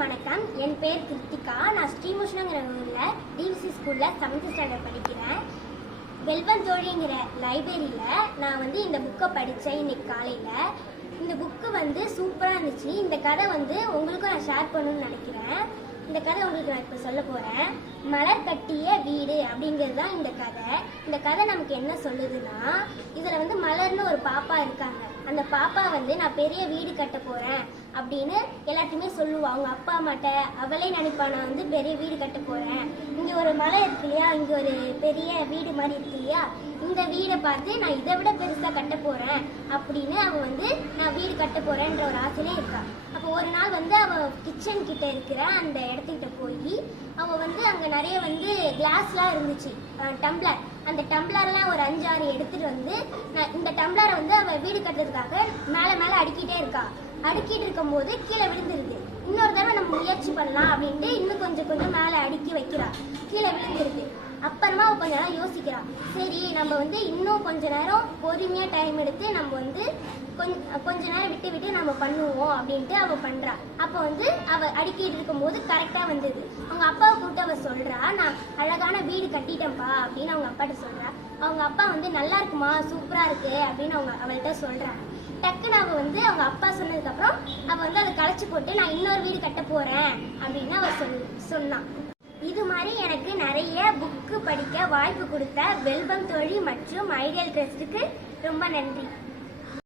வணக்கம். என் பேர் கிருத்திகா. நான் ஸ்ரீமுஷ்ணங்கிற ஊரில் டிவிசி ஸ்கூலில் செவன்த் ஸ்டாண்டர்ட் படிக்கிறேன். வெல்வன் தோழிங்கிற லைப்ரரியில் நான் வந்து இந்த புக்கை படித்தேன் இன்னைக்கு காலையில். இந்த புக்கு வந்து சூப்பராக இருந்துச்சு. இந்த கதை வந்து உங்களுக்கும் நான் ஷேர் பண்ணணும்னு நினைக்கிறேன். இந்த கதை உங்களுக்கு நான் இப்போ சொல்ல போகிறேன் மலர் கட்டிய வீடு அப்படிங்கிறது தான் இந்த கதை. இந்த கதை நமக்கு என்ன சொல்லுதுன்னா இதில் வந்து மலர்னு ஒரு பாப்பா இருக்காங்க. அந்த பாப்பா வந்து நான் பெரிய வீடு கட்ட போகிறேன் அப்படின்னு எல்லாத்தையுமே சொல்லுவா. அவங்க அப்பா அம்மாட்ட அவளே நினைப்பா நான் வந்து பெரிய வீடு கட்ட போகிறேன் இங்கே ஒரு மலை இருக்கு இல்லையா? இங்கே ஒரு பெரிய வீடு மாதிரி இருக்கு இல்லையா? இந்த வீடை பார்த்து நான் இதை விட பெருசாக கட்ட போகிறேன் அப்படின்னு அவள் வந்து நான் வீடு கட்ட போகிறேன்ற ஒரு ஆசையிலே இருக்கா. அப்போ ஒரு நாள் வந்து அவள் கிச்சன் கிட்ட இருக்கிற அந்த இடத்துக்கிட்ட போய் அவள் வந்து அங்கே நிறைய வந்து கிளாஸ்லாம் இருந்துச்சு. டம்ளர் அந்த டம்ளர்லாம் ஒரு அஞ்சாறு எடுத்துட்டு வந்து நான் இந்த டம்ளரை வந்து அவள் வீடு கட்டுறதுக்காக மேலே மேலே அடிக்கிட்டே இருக்கா. அடுக்கிட்டு இருக்கும் போது கீழே விழுந்துருது. இன்னொரு தடவை நம்ம முயற்சி பண்ணலாம் அப்படின்ட்டு இன்னும் கொஞ்சம் கொஞ்சம் மேலே அடுக்கி வைக்கிறா கீழே விழுந்துருது. அப்புறமா அவ கொஞ்ச நேரம் யோசிக்கிறா சரி நம்ம வந்து இன்னும் கொஞ்ச நேரம் பொறுமையா டைம் எடுத்து நம்ம வந்து கொஞ்ச கொஞ்ச நேரம் விட்டு விட்டு நம்ம பண்ணுவோம் அப்படின்ட்டு அவ பண்றா. அப்போ வந்து அவ அடுக்கிட்டு இருக்கும்போது கரெக்டா வந்தது. அவங்க அப்பாவை கூப்பிட்டு அவ சொல்றா நான் அழகான வீடு கட்டிட்டேன்ப்பா அப்படின்னு அவங்க அப்பாட்ட சொல்றா. அவங்க அப்பா வந்து நல்லா இருக்குமா? சூப்பரா இருக்கு அப்படின்னு அவங்க அவள்கிட்ட சொல்றாங்க. டக்குன்னு அவள் வந்து அவங்க அப்பா சொன்னதுக்கப்புறம் அவள் வந்து அதை களைச்சி போட்டு நான் இன்னொரு வீடு கட்ட போறேன் அப்படின்னு அவர் சொல் சொன்னான் இது மாதிரி எனக்கு நிறைய புக்கு படிக்க வாய்ப்பு கொடுத்த வெல்பம் தோழி மற்றும் ஐடியல் ட்ரெஸ்ட்டுக்கு ரொம்ப நன்றி.